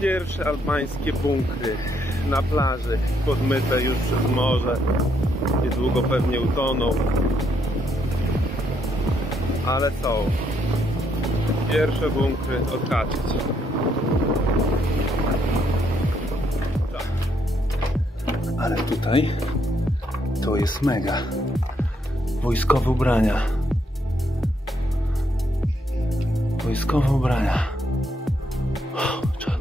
Pierwsze albańskie bunkry na plaży, podmyte już przez morze. Niedługo pewnie utoną. Ale są. Pierwsze bunkry odhaczyć. Ale tutaj to jest mega. Wojskowe ubrania. Wojskowe ubrania. O, czad.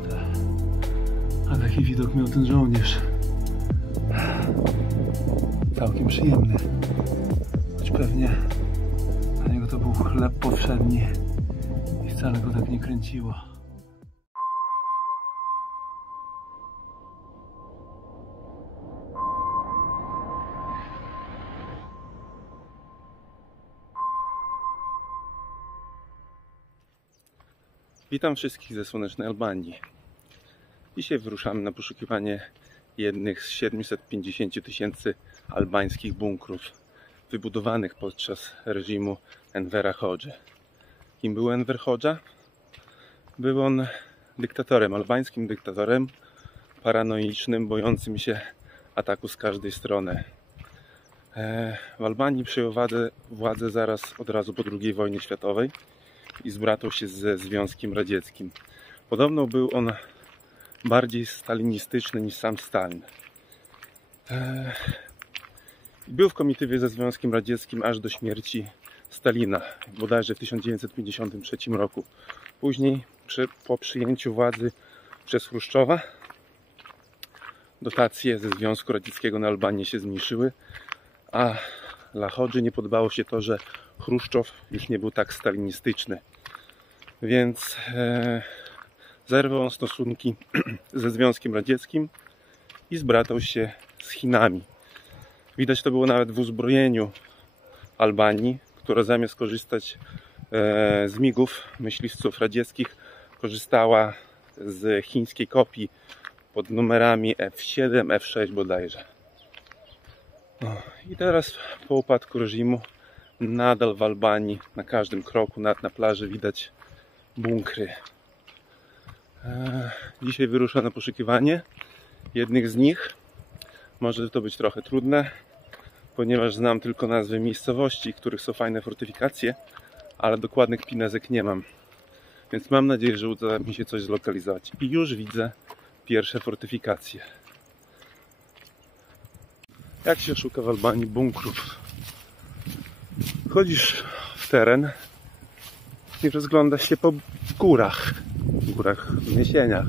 A taki widok miał ten żołnierz. Całkiem przyjemny. Choć pewnie dla niego to był chleb powszedni i wcale go tak nie kręciło. Witam wszystkich ze słonecznej Albanii. Dzisiaj wyruszamy na poszukiwanie jednych z 750 000 albańskich bunkrów wybudowanych podczas reżimu Envera Hodży. Kim był Enver Hodża? Był on dyktatorem, albańskim dyktatorem, paranoicznym, bojącym się ataku z każdej strony. W Albanii przejął władzę zaraz od razu po II wojnie światowej i zbratał się ze Związkiem Radzieckim. Podobno był on bardziej stalinistyczny niż sam Stalin. Był w komitywie ze Związkiem Radzieckim aż do śmierci Stalina, bodajże w 1953 roku. Później, po przyjęciu władzy przez Chruszczowa, dotacje ze Związku Radzieckiego na Albanię się zmniejszyły, a dla Hodży nie podobało się to, że Chruszczow już nie był tak stalinistyczny. Więc zerwał on stosunki ze Związkiem Radzieckim i zbratał się z Chinami. Widać to było nawet w uzbrojeniu Albanii, która zamiast korzystać z migów myśliwców radzieckich, korzystała z chińskiej kopii pod numerami F7, F6 bodajże. I teraz po upadku reżimu nadal w Albanii na każdym kroku, nawet na plaży widać bunkry. Dzisiaj wyruszę na poszukiwanie jednych z nich. Może to być trochę trudne, ponieważ znam tylko nazwy miejscowości, w których są fajne fortyfikacje, ale dokładnych pinezek nie mam. Więc mam nadzieję, że uda mi się coś zlokalizować. I już widzę pierwsze fortyfikacje. Jak się szuka w Albanii bunkrów? Wchodzisz w teren i rozglądasz się po górach, wzniesieniach.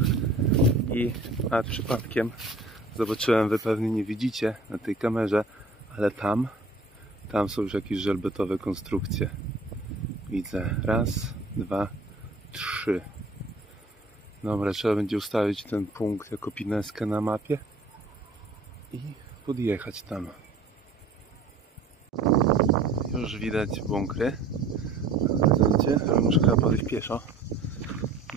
I przypadkiem zobaczyłem, wy pewnie nie widzicie na tej kamerze, ale tam są już jakieś żelbetowe konstrukcje. Widzę. Raz, dwa, trzy. Dobra, trzeba będzie ustawić ten punkt jako pineskę na mapie i podjechać tam. Już widać bunkry. Zobaczcie, ale muszę chyba podejść pieszo,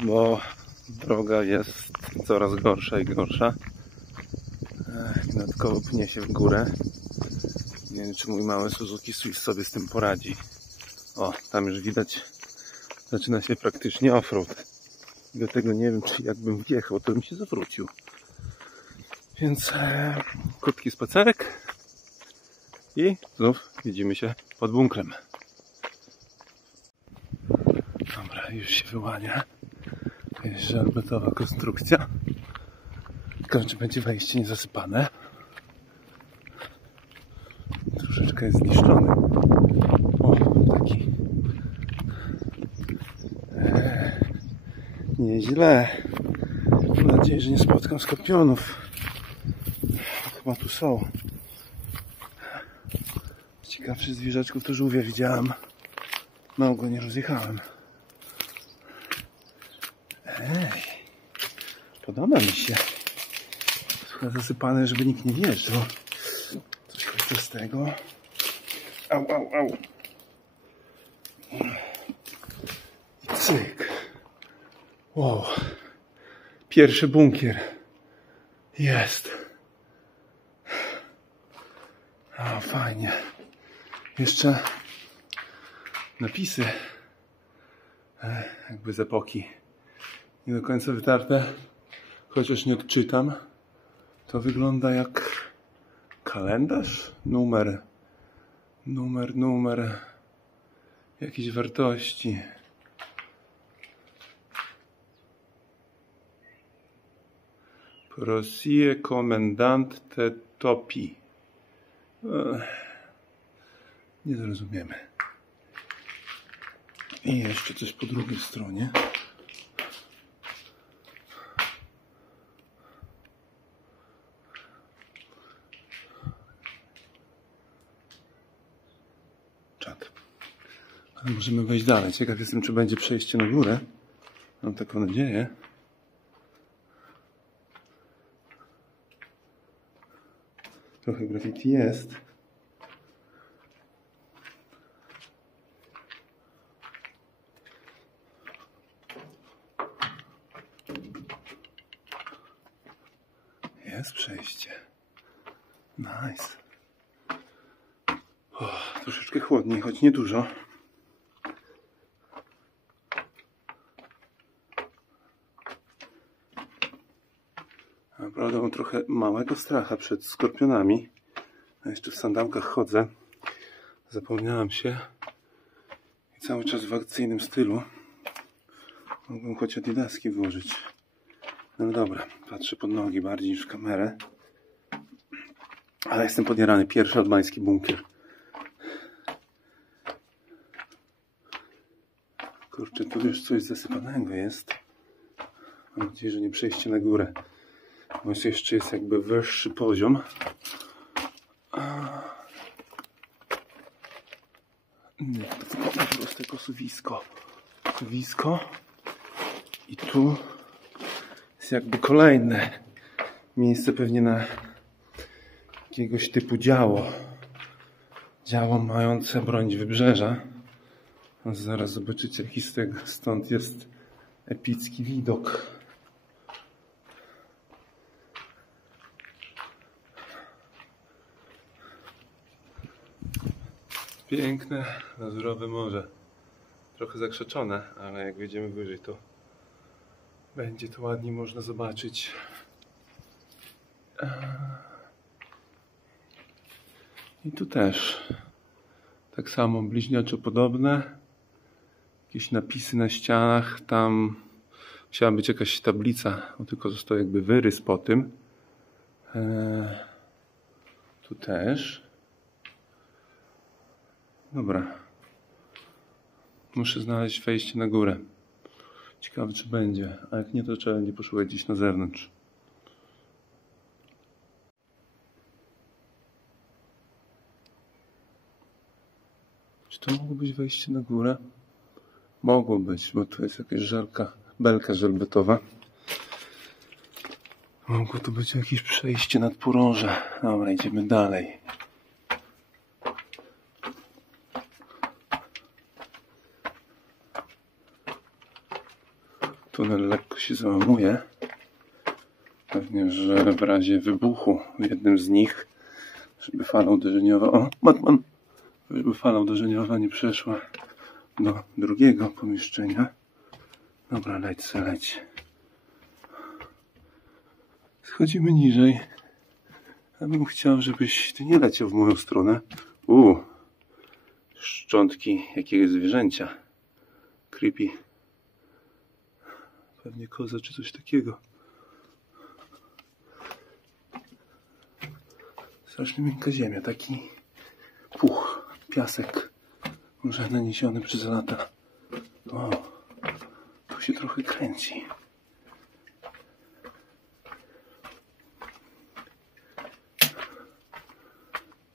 bo droga jest coraz gorsza i gorsza. Dodatkowo pnie się w górę. Nie wiem, czy mój mały Suzuki Swift sobie z tym poradzi. O, tam już widać, zaczyna się praktycznie offroad. Dlatego nie wiem, czy jakbym wjechał, to bym się zawrócił. Więc krótki spacerek i znów widzimy się pod bunkrem. Dobra, już się wyłania. To jest żelbetowa konstrukcja. Tylko czy będzie wejście niezasypane. Troszeczkę jest zniszczony. O, taki. Nieźle. Mam nadzieję, że nie spotkam skorpionów. Chyba tu są. Ciekawszy zwierzaczków to żółwia widziałem. Mało go nie rozjechałem. Ej, podoba mi się. Trochę zasypane, żeby nikt nie wjeżdżał. Coś z tego. Au, au, au. I cyk. Wow. Pierwszy bunkier. Jest. A, fajnie. Jeszcze napisy jakby z epoki nie do końca wytarte, chociaż nie odczytam. To wygląda jak kalendarz? Numer jakiejś wartości. Prosie komendant te topi. Nie zrozumiemy. I jeszcze coś po drugiej stronie. Czad. Ale możemy wejść dalej. Ciekaw jestem, czy będzie przejście na górę. Mam taką nadzieję. Trochę graffiti jest. Jest przejście. Nice. Troszeczkę chłodniej, choć nie dużo. Naprawdę mam trochę małego stracha przed skorpionami. A jeszcze w sandałkach chodzę. Zapomniałem się. I cały czas w akcyjnym stylu. Mogłem choć adidaski włożyć. No dobra, patrzę pod nogi bardziej niż w kamerę. Ale jestem podjarany. Pierwszy albański bunkier. Kurczę, tu już coś zasypanego jest. Mam nadzieję, że nie przejście na górę. Bo jeszcze jest jakby wyższy poziom. Nie, to po prostu kosowisko. Kosowisko. I tu jest jakby kolejne miejsce pewnie na jakiegoś typu działo. Działo mające bronić wybrzeża. A zaraz zobaczycie, jaki stąd jest epicki widok. Piękne, lazurowe morze. Trochę zakrzeczone, ale jak wejdziemy wyżej, to będzie to ładnie można zobaczyć. I tu też tak samo bliźniaczo podobne. Jakieś napisy na ścianach. Tam musiała być jakaś tablica, tylko został jakby wyrys po tym. Tu też. Dobra. Muszę znaleźć wejście na górę. Ciekawe, czy będzie. A jak nie, to trzeba będzie poszukać gdzieś na zewnątrz. Czy to mogło być wejście na górę? Mogło być, bo tu jest jakaś belka żelbetowa. Mogło tu być jakieś przejście nad Porąże. Dobra, idziemy dalej. Tunel lekko się załamuje. Pewnie, że w razie wybuchu w jednym z nich, żeby fala uderzeniowa... O, Batman! Żeby fala uderzeniowa nie przeszła do drugiego pomieszczenia. Dobra, leć. Schodzimy niżej. Ja bym chciał, żebyś ty nie leciał w moją stronę. Szczątki jakiegoś zwierzęcia. Creepy. Pewnie koza czy coś takiego. Strasznie miękka ziemia. Taki puch, piasek. Może naniesiony przez lata. O, tu się trochę kręci.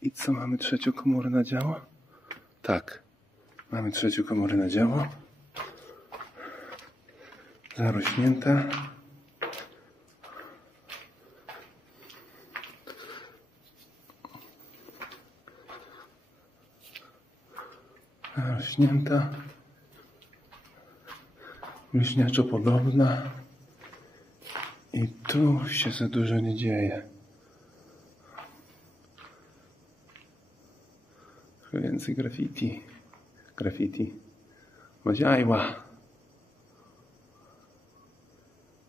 I co, mamy trzecią komorę na działo? Tak, mamy trzecią komorę na działo. Zarośnięta. Zarośnięta. Bliźniaczo podobna. I tu się za dużo nie dzieje. Trochę więcej graffiti. Maziajła.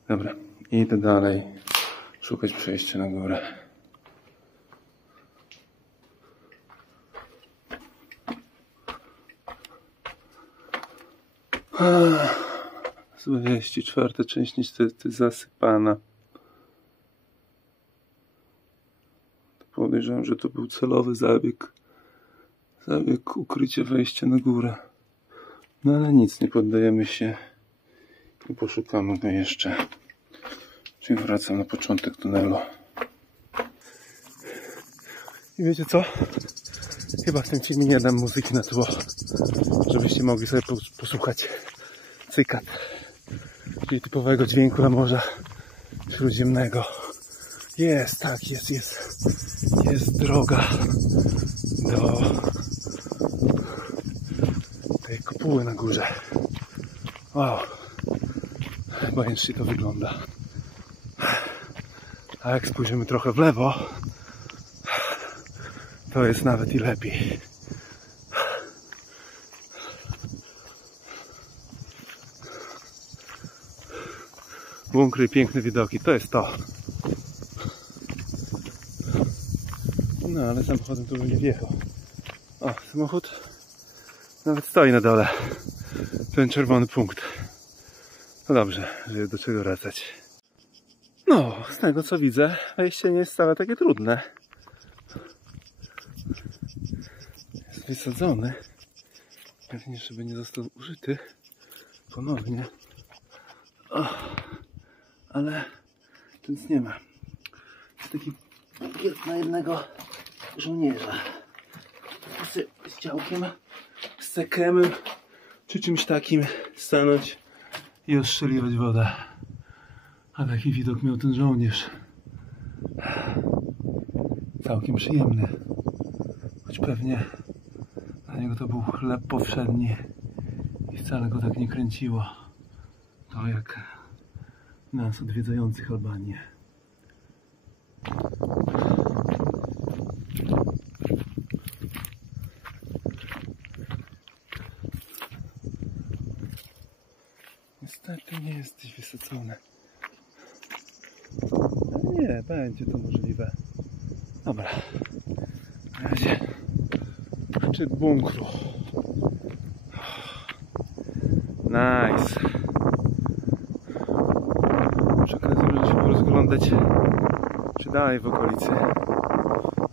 Dobra, idę dalej szukać przejścia na górę. Złe wieści, 4. część niestety zasypana. Podejrzewam, że to był celowy zabieg ukrycia wejścia na górę. No ale nic, nie poddajemy się i poszukamy go jeszcze. Czyli wracam na początek tunelu. I wiecie co? Chyba w tym filmie nie dam muzyki na tło, żebyście mogli sobie posłuchać cykat, czyli typowego dźwięku na Morza Śródziemnego. Jest, tak, jest droga do tej kopuły na górze. Wow, bajecznie to wygląda. A jak spojrzymy trochę w lewo, to jest nawet i lepiej. Bunkry i piękne widoki, to jest to. No ale samochodem tu bym nie wjechał. O, samochód nawet stoi na dole. Ten czerwony punkt. No dobrze, żeby do czego wracać. No, z tego co widzę, wejście nie jest wcale takie trudne. Jest wysadzony. Pewnie, żeby nie został użyty ponownie. O, ale tu nic nie ma. Jest taki bunkier na jednego żołnierza. Z działkiem, z cekremem, czy czymś takim stanąć i ostrzeliwać wodę. A taki widok miał ten żołnierz. Całkiem przyjemny. Choć pewnie dla niego to był chleb powszedni i wcale go tak nie kręciło. To jak nas odwiedzających Albanię. Niestety nie jesteś wysadzony. Ale nie, będzie to możliwe. Dobra. Na razie szczyt bunkru. Nice. Przy okazji można się porozglądać, czy dalej w okolicy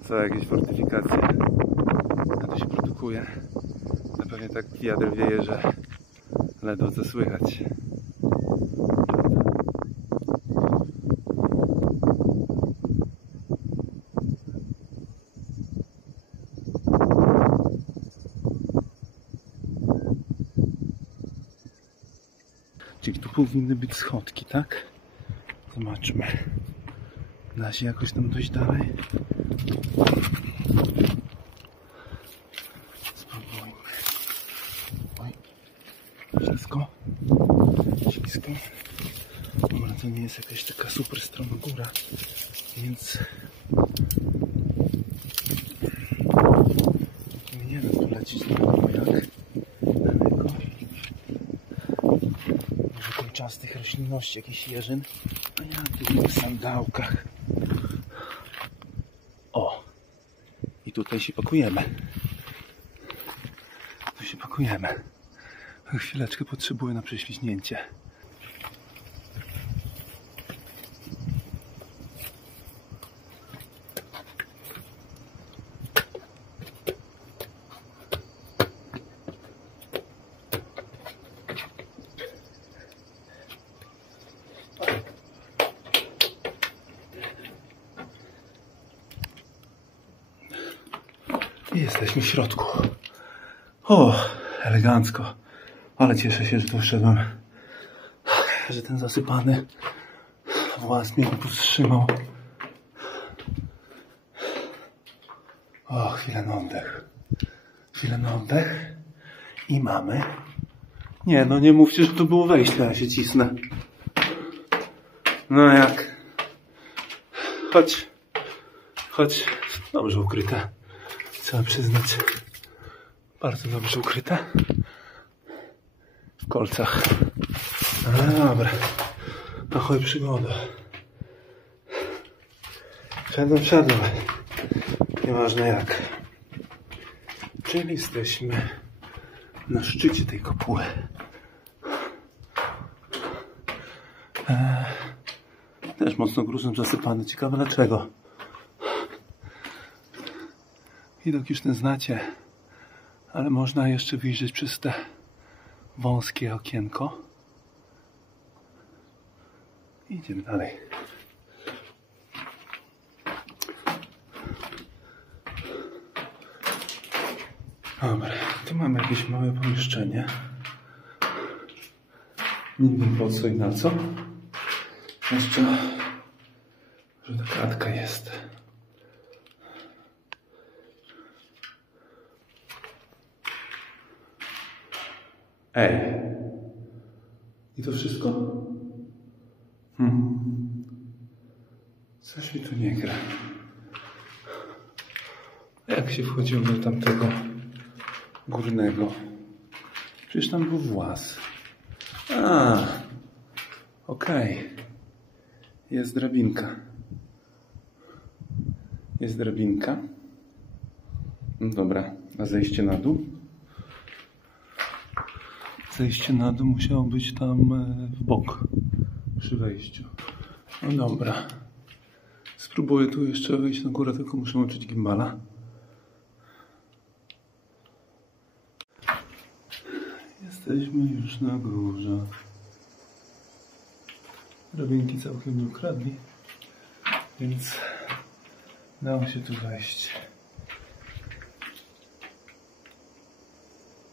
są jakieś fortyfikacje. A to się produkuje. Na pewno tak wiatr wieje, że ledwo co słychać. Czyli tu powinny być schodki, tak? Zobaczmy. Da się jakoś tam dojść dalej? Spróbujmy. Oj. Ślisko. Ślisko. Dobra, to nie jest jakaś taka super stroma góra, więc nie wiem tu lecieć na jak daleko. Może kolczastych roślinności, jakichś jeżyn. A ja tu w sandałkach. O! I tutaj się pakujemy. Tu się pakujemy. Chwileczkę potrzebuję na prześliźnięcie. I jesteśmy w środku. O, elegancko. Ale cieszę się, że tu wszedłem. Że ten zasypany włas mnie tu wstrzymał. O, chwilę na oddech. Chwilę na oddech. I mamy. Nie, no nie mówcie, że to było wejście, ja się cisnę. No jak? Choć dobrze ukryte. Trzeba przyznać. Bardzo dobrze ukryte. W kolcach. Ale dobra. Ahoj przygoda. Wsiadłem. Nieważne jak. Czyli jesteśmy na szczycie tej kopuły. Też mocno gruzem zasypany. Ciekawe dlaczego. Widok już ten znacie. Ale można jeszcze wyjrzeć przez te wąskie okienko. Idziemy dalej. Dobra, tu mamy jakieś małe pomieszczenie. Nie wiem po co i na co. Jeszcze, że ta kratka jest. Ej! I to wszystko? Coś mi tu nie gra. Jak się wchodziło do tamtego górnego? Przecież tam był włas. Okej. Jest drabinka. Jest drabinka. No dobra, a zejście na dół? Zejście na dół musiało być tam w bok, przy wejściu. No dobra. Spróbuję tu jeszcze wejść na górę, tylko muszę łączyć gimbala. Jesteśmy już na górze. Drabinki całkiem nie ukradli, więc dało się tu wejść.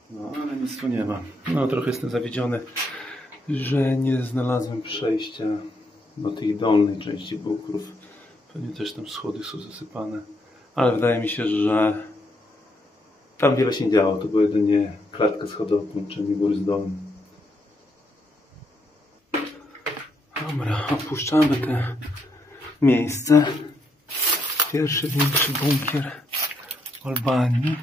No, ale nic tu nie ma. No, trochę jestem zawiedziony, że nie znalazłem przejścia do tej dolnej części bunkrów. Pewnie też tam schody są zasypane. Ale wydaje mi się, że tam wiele się nie działo. To była jedynie klatka schodowa, połączenie góry z dołem. Dobra, opuszczamy te miejsce. Pierwszy większy bunkier w Albanii.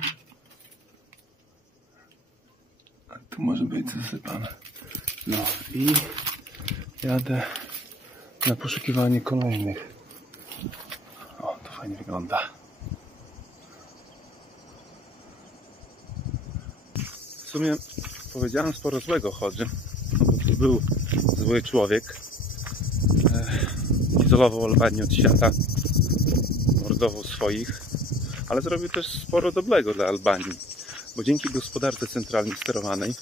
A tu może być zasypane. No i jadę na poszukiwanie kolejnych. O, to fajnie wygląda. W sumie powiedziałem sporo złego Hodży, no bo to był zły człowiek. Izolował Albanię od świata, mordował swoich, ale zrobił też sporo dobrego dla Albanii, bo dzięki gospodarce centralnie sterowanej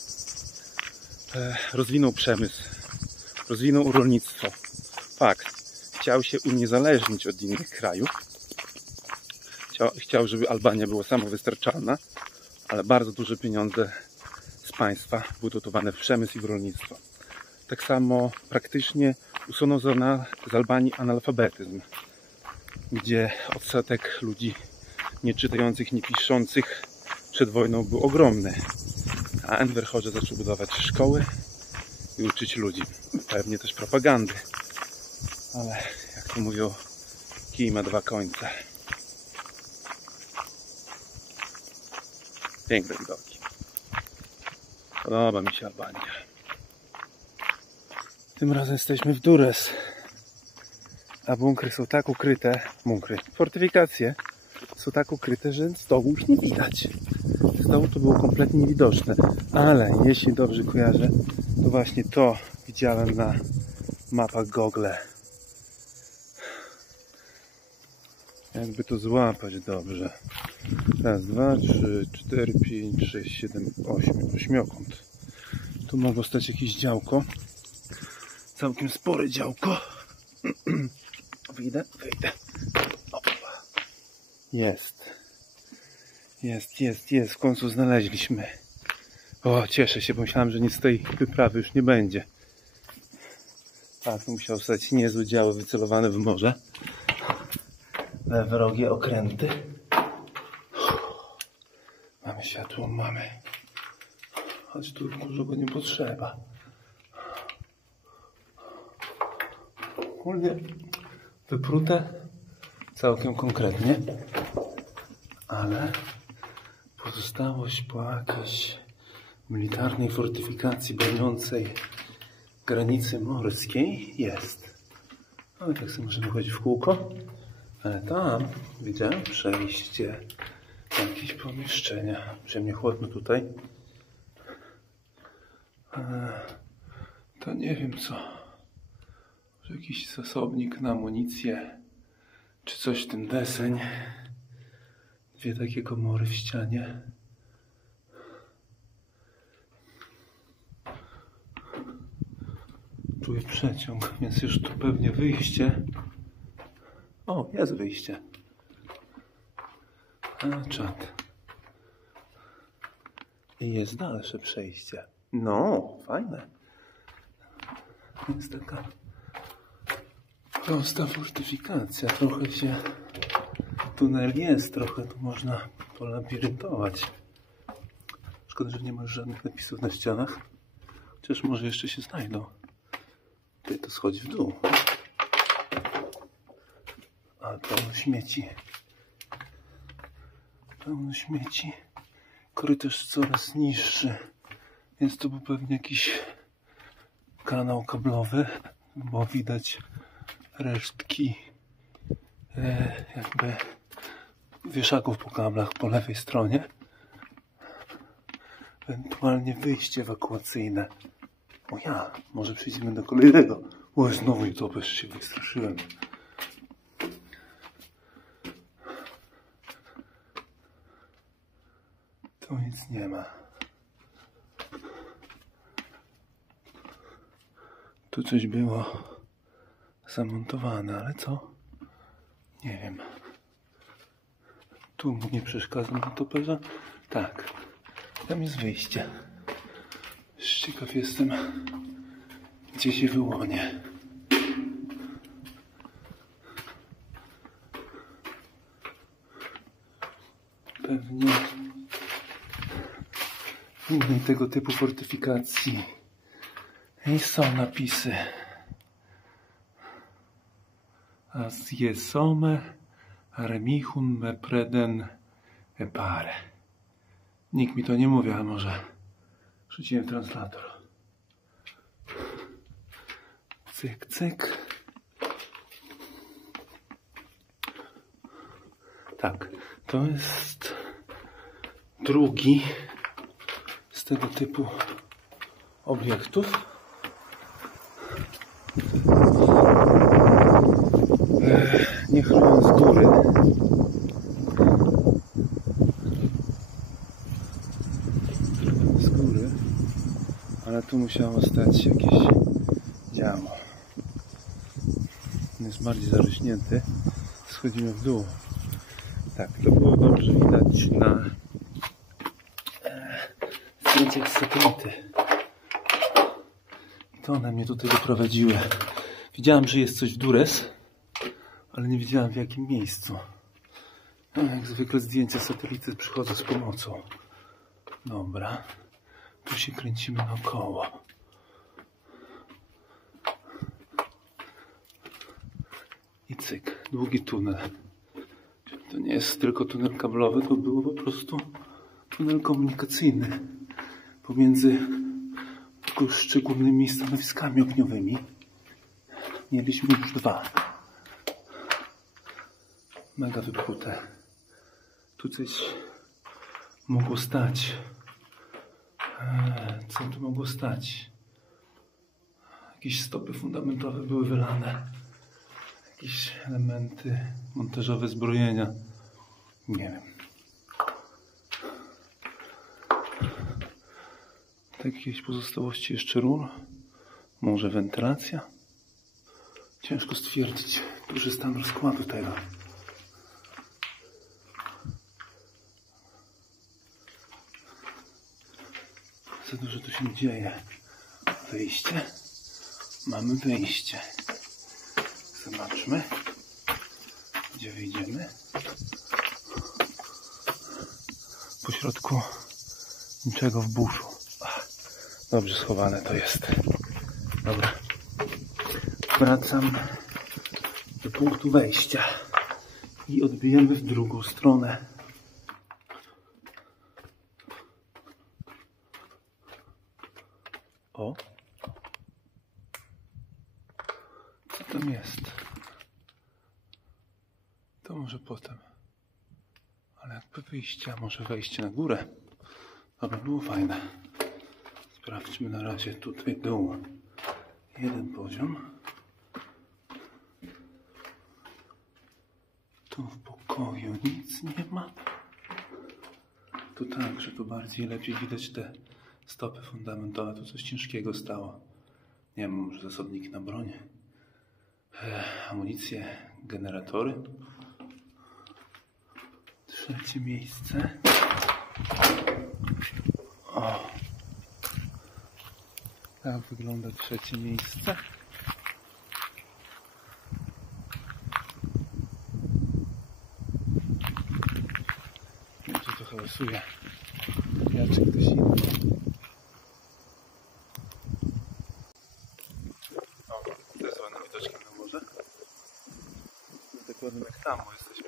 rozwinął przemysł, rozwinął rolnictwo. Fakt, chciał się uniezależnić od innych krajów, chciał, żeby Albania była samowystarczalna, ale bardzo duże pieniądze z państwa były dotowane w przemysł i w rolnictwo. Tak samo praktycznie usunął z Albanii analfabetyzm, gdzie odsetek ludzi nieczytających, nie piszących przed wojną był ogromny. A Enver Hoxha zaczął budować szkoły i uczyć ludzi. Pewnie też propagandy. Ale jak to mówią, kij ma dwa końce. Piękne widoki. Podoba mi się Albania. Tym razem jesteśmy w Durrës. A bunkry są tak ukryte, fortyfikacje są tak ukryte, że z dołu już nie widać. Z dołu to było kompletnie niewidoczne. Ale jeśli dobrze kojarzę, to właśnie to widziałem na mapach Google. Jakby to złapać dobrze. Raz, dwa, 3, 4, 5, 6, 7, 8. Ośmiokąt. Tu mogło stać jakieś działko. Całkiem spore działko. Wyjdę. Opa. Jest. W końcu znaleźliśmy. O, cieszę się, bo myślałem, że nic z tej wyprawy już nie będzie. Tak, to musiał stać niezłe działo wycelowane w morze. Lewe rogie okręty. Mamy światło, mamy. Choć tu dużo nie potrzeba. Ogólnie wyprute całkiem konkretnie, ale pozostałość po jakiejś militarnej fortyfikacji broniącej granicy morskiej jest. Ale tak sobie możemy chodzić w kółko. Ale tam widziałem przejście. Jakieś pomieszczenia. Ziemnie chłodno tutaj. To nie wiem co. Może jakiś zasobnik na amunicję. Czy coś w ten deseń. Dwie takie komory w ścianie. Czuję przeciąg, więc już tu pewnie wyjście. O, jest wyjście. A, czat. I jest dalsze przejście. No, fajne. Jest taka prosta fortyfikacja. Trochę się... Tunel jest, trochę tu można polabiryntować. Szkoda, że nie ma żadnych napisów na ścianach. Chociaż może jeszcze się znajdą. Tutaj to schodzi w dół. Ale pełno śmieci. Pełno śmieci. Korytarz coraz niższy. Więc to był pewnie jakiś kanał kablowy, bo widać resztki jakby wieszaków po kablach po lewej stronie. Ewentualnie wyjście ewakuacyjne. O ja, może przejdziemy do kolejnego. O, znowu utopesz, się wystraszyłem. Tu nic nie ma. Tu coś było zamontowane, ale co? Nie wiem. Tu mu nie przeszkadza na toperza? Tak. Tam jest wyjście. Ciekaw jestem, gdzie się wyłonię. Pewnie w innej tego typu fortyfikacji. I są napisy. As jesome aremichum me preden epare. Nikt mi to nie mówi, ale może rzuciłem translator. Cyk, cyk. Tak, to jest drugi z tego typu obiektów. Nie chroniąc z góry. Ale tu musiało stać się jakieś działo. Jest bardziej zarośnięty. Schodzimy w dół. Tak, to było dobrze widać na zdjęciach z satelity. To one mnie tutaj doprowadziły. Widziałem, że jest coś w Dures, ale nie wiedziałem w jakim miejscu. No, jak zwykle zdjęcia satelity przychodzą z pomocą. Dobra. Tu się kręcimy naokoło. I cyk. Długi tunel. To nie jest tylko tunel kablowy, to było po prostu tunel komunikacyjny pomiędzy poszczególnymi stanowiskami ogniowymi. Mieliśmy już dwa. Mega wypchute. Tu coś mogło stać. Co tu mogło stać? Jakieś stopy fundamentowe były wylane. Jakieś elementy montażowe zbrojenia. Nie wiem. Jakieś pozostałości jeszcze rur? Może wentylacja? Ciężko stwierdzić. Duży stan rozkładu tego. Za dużo tu się nie dzieje. Wyjście. Mamy wyjście. Zobaczmy, gdzie wyjdziemy. Po środku niczego w buszu. Dobrze schowane to jest. Dobra. Wracam do punktu wejścia i odbijemy w drugą stronę. O. tam jest. To może potem. Ale jakby wyjście, a może wejście na górę. To by było fajne. Sprawdźmy na razie tutaj dół. Jeden poziom. Tu w pokoju nic nie ma. Tu także, tu bardziej lepiej widać te stopy fundamentowe. Tu coś ciężkiego stało. Nie wiem, może zasobniki na broń. Amunicje, generatory. Trzecie miejsce. O. Tak wygląda trzecie miejsce. Nie wiem, czy to hałasuje. Ja czy ktoś inny. O, to jest ładnym widoczkiem na morze. Dokładnie jak tam, bo jesteśmy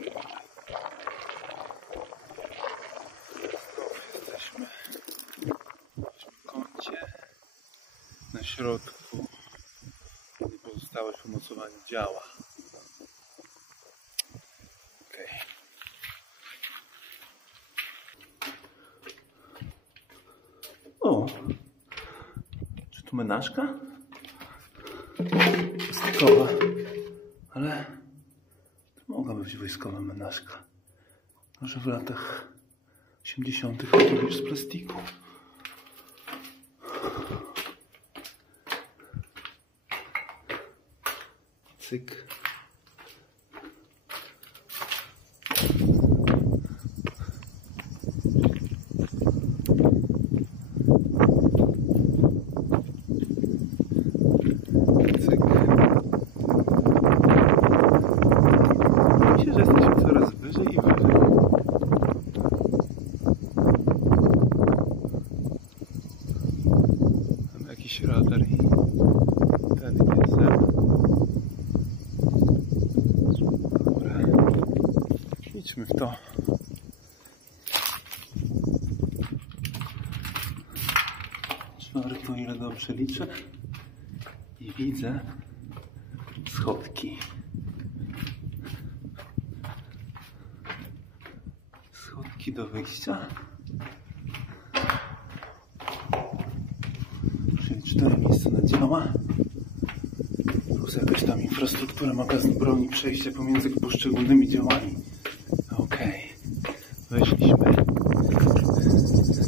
jesteśmy w kącie. Na środku pozostałość po mocowaniu działa. Okay. O! Czy tu menażka? Plastikowa. Ale to mogła być wojskowa menażka. Może w latach 80. już z plastiku. Cyk. Cyk. Myślę, że jesteśmy coraz wyżej i wyżej. Mamy jakiś radar i ten GSM. Dobra. Idźmy w to. Czwartą, ile dobrze liczę. I widzę schodki. Schodki do wyjścia. Czyli 4 miejsca na działa. Plus jakaś tam infrastruktura, magazyn broni, przejście pomiędzy poszczególnymi działami. Okej. Weszliśmy.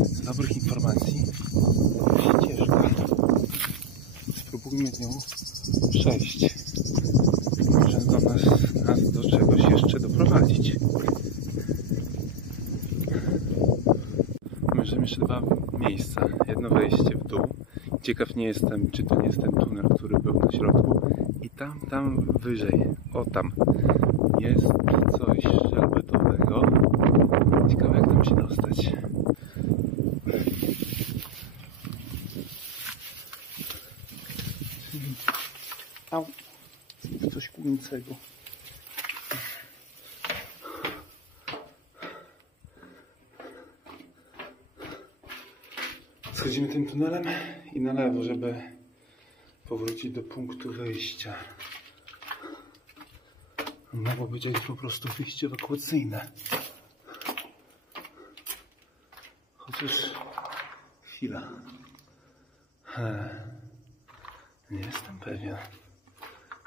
Z dobrych informacji ścieżka. Spróbujmy nią przejść. Może do nas do czegoś jeszcze doprowadzić. Mamy jeszcze 2 miejsca. Jedno wejście w dół. Ciekaw nie jestem, czy to nie jest ten tunel, który był na środku. I tam wyżej, o tam, jest coś żelbetowego. Ciekawe, jak tam się dostać. Au, coś kłującego. Schodzimy tym tunelem i na lewo, żeby powrócić do punktu wyjścia. Mogło być jak po prostu wyjście ewakuacyjne. Chociaż chwila. Nie jestem pewien.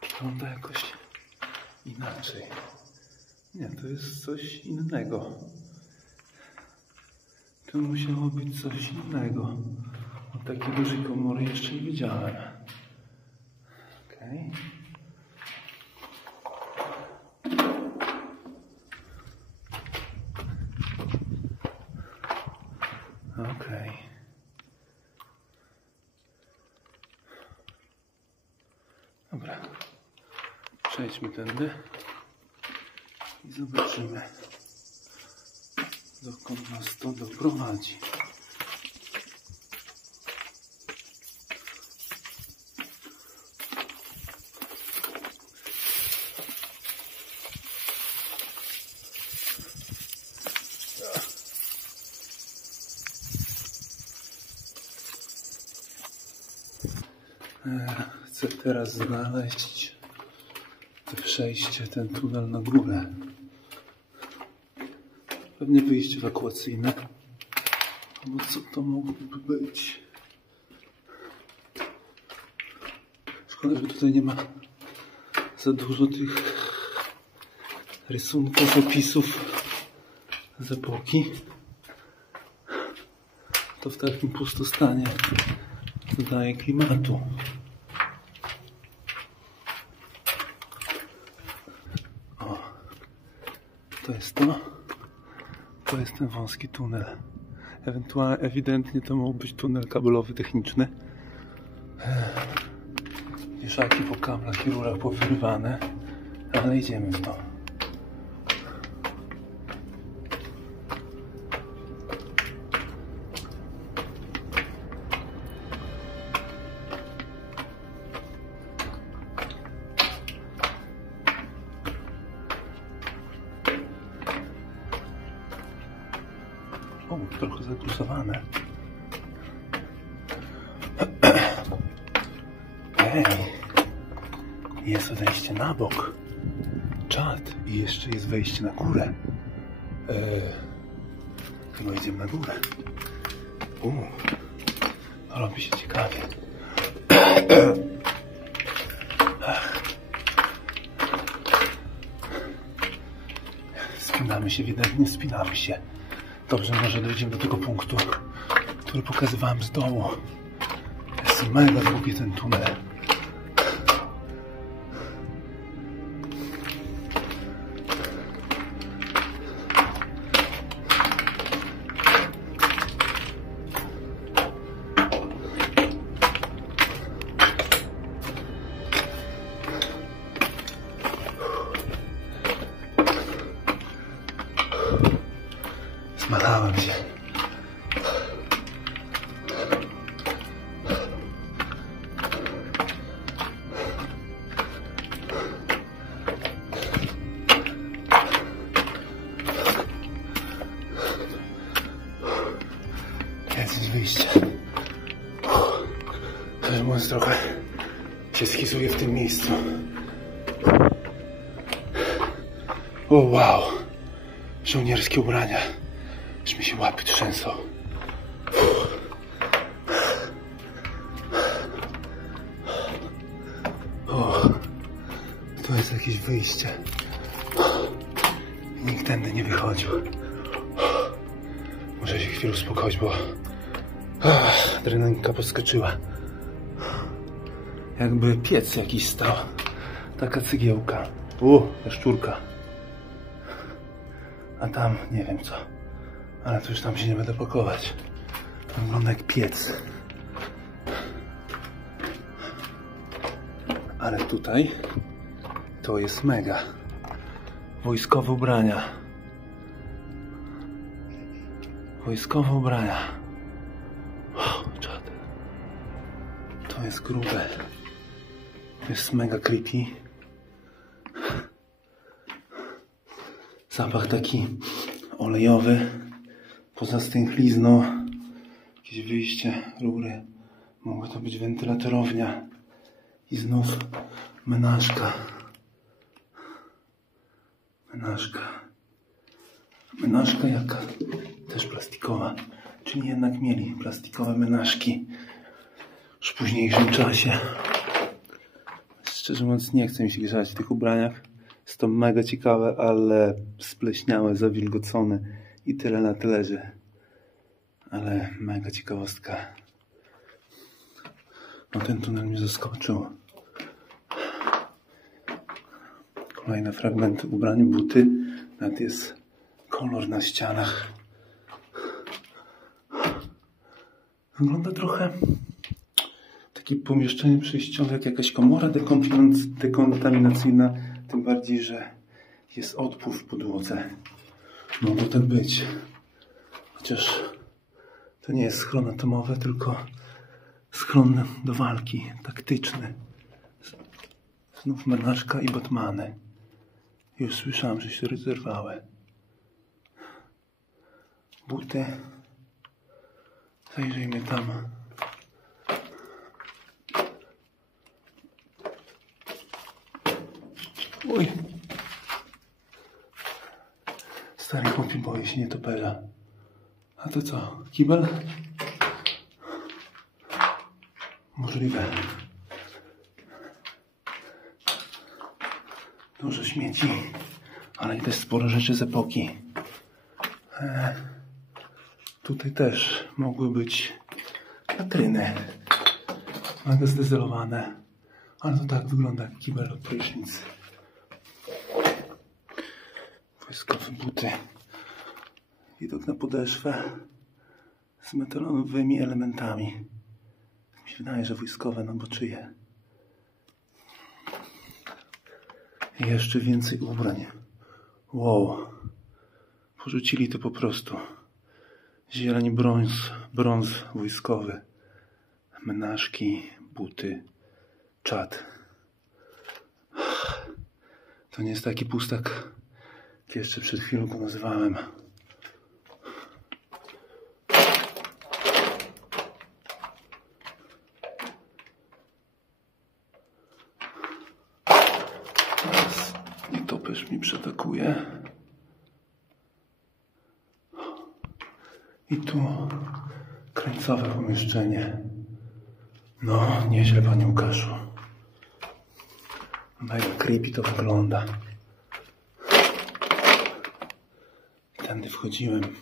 Wygląda jakoś inaczej. Nie, to jest coś innego. To musiało być coś innego. O takiej dużej komory jeszcze nie widziałem. Okej. Okej. Dobra. Przejdźmy tędy i zobaczymy, dokąd nas to doprowadzi. Chcę teraz znaleźć przejście, ten tunel na górę. Pewnie wyjście ewakuacyjne. Albo co to mogłoby być? Szkoda, że tutaj nie ma za dużo tych rysunków, opisów z epoki. To w takim pustostanie dodaje klimatu. O, to jest to. To jest ten wąski tunel. Ewentualnie, ewidentnie to mógł być tunel kablowy techniczny. Wieszaki po kablach i rurach powyrywane, ale idziemy w to. O, trochę zagruzowane. Ej, jest odejście na bok. Czad. I jeszcze jest wejście na górę. Chyba idziemy na górę. Robi się ciekawie. Spinamy się, ewidentnie spinamy się. Dobrze, może dojdziemy do tego punktu, który pokazywałem z dołu. Jest mega długi ten tunel. Zmalałem się. Jest wyjście. Szczerze mówiąc, trochę się schizuję w tym miejscu. O wow! Żołnierskie ubrania. Aż mi się łapy trzęsą. O, to jest jakieś wyjście. Nikt tędy nie wychodził. Muszę się chwilę uspokoić, bo adrenalinka podskoczyła. Jakby piec jakiś stał. Taka cegiełka. Jaszczurka. A tam nie wiem co. Ale to już tam się nie będę pakować. To wygląda jak piec. Ale tutaj to jest mega. Wojskowe ubrania. Wojskowe ubrania. Czad. To jest grube. To jest mega creepy. Zapach taki olejowy. Poza stęchlizną. Jakieś wyjście, rury. Mogła to być wentylatorownia. I znów menażka. Menażka jaka? Też plastikowa. Czyli jednak mieli plastikowe menażki już w późniejszym czasie. Szczerze mówiąc, nie chcę mi się grzać w tych ubraniach. Jest to mega ciekawe, ale spleśniałe, zawilgocone i tyle na tyle, że... Ale mega ciekawostka. No ten tunel mnie zaskoczył. Kolejne fragmenty ubrań, buty. Nawet jest kolor na ścianach. Wygląda trochę takie pomieszczenie przejściowe, jak jakaś komora dekontaminacyjna. Tym bardziej, że jest odpływ w podłodze. Mogło tak być. Chociaż to nie jest schron atomowy, tylko schron do walki, taktyczny. Znów menażka i Batmany. Już słyszałem, że się rozerwały. Buty. Zajrzyjmy tam. Uj. Stary chłopie, boję się nietoperza. A to co? Kibel? Możliwe. Dużo śmieci, ale i też sporo rzeczy z epoki. Tutaj też mogły być latryny. Mega zdezelowane. Ale to tak wygląda jak kibel od prysznic. Wojskowe buty. Widok na podeszwę z metalowymi elementami. Mi się wydaje, że wojskowe, no bo czyje. I jeszcze więcej ubrań. Wow. Porzucili to po prostu. Zieleń, brąz wojskowy. Menażki, buty, czad. To nie jest taki pustak, jak jeszcze przed chwilą go nazywałem. Teraz nietoperz mi przetakuje. I tu krańcowe pomieszczenie. No, nieźle, panie Łukaszu. Mega creepy to wygląda. Tędy wchodziłem.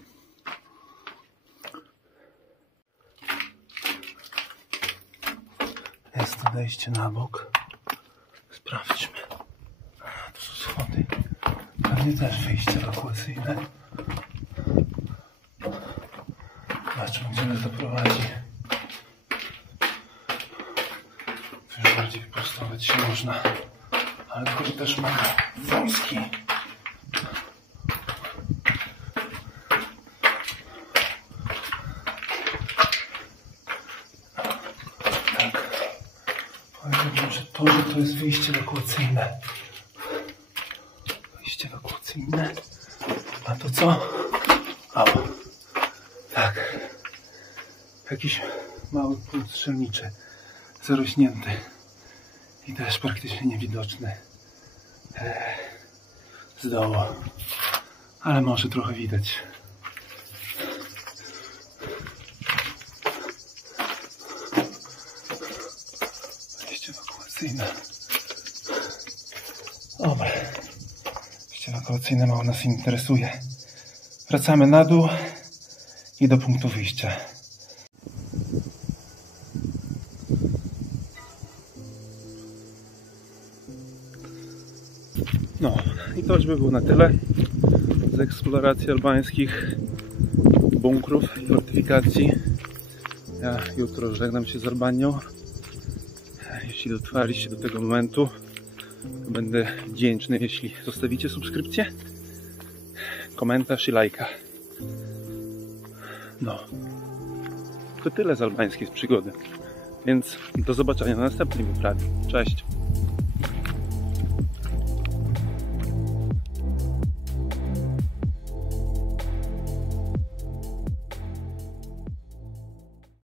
Jest to wejście na bok. Sprawdźmy. A, tu są schody. Pewnie też wyjście ewakuacyjne. Zobaczmy, gdzie nas doprowadzi. Tu już bardziej wyprostować się można. Ale tylko też mega wąski. Tak. Powiedziałbym, że to jest wyjście ewakuacyjne. Wyjście ewakuacyjne. A to co? O. Tak. Jakiś mały punkt strzelniczy. Zarośnięty. I też praktycznie niewidoczny z dołu. Ale może trochę widać. Wejście ewakuacyjne. Dobra. Wejście ewakuacyjne mało nas interesuje. Wracamy na dół i do punktu wyjścia. No i to już by było na tyle z eksploracji albańskich bunkrów i fortyfikacji. Ja jutro żegnam się z Albanią. Jeśli dotrwaliście do tego momentu, to będę wdzięczny, jeśli zostawicie subskrypcję, komentarz i lajka. No, to tyle z albańskiej przygody. Więc do zobaczenia na następnej wyprawie. Cześć!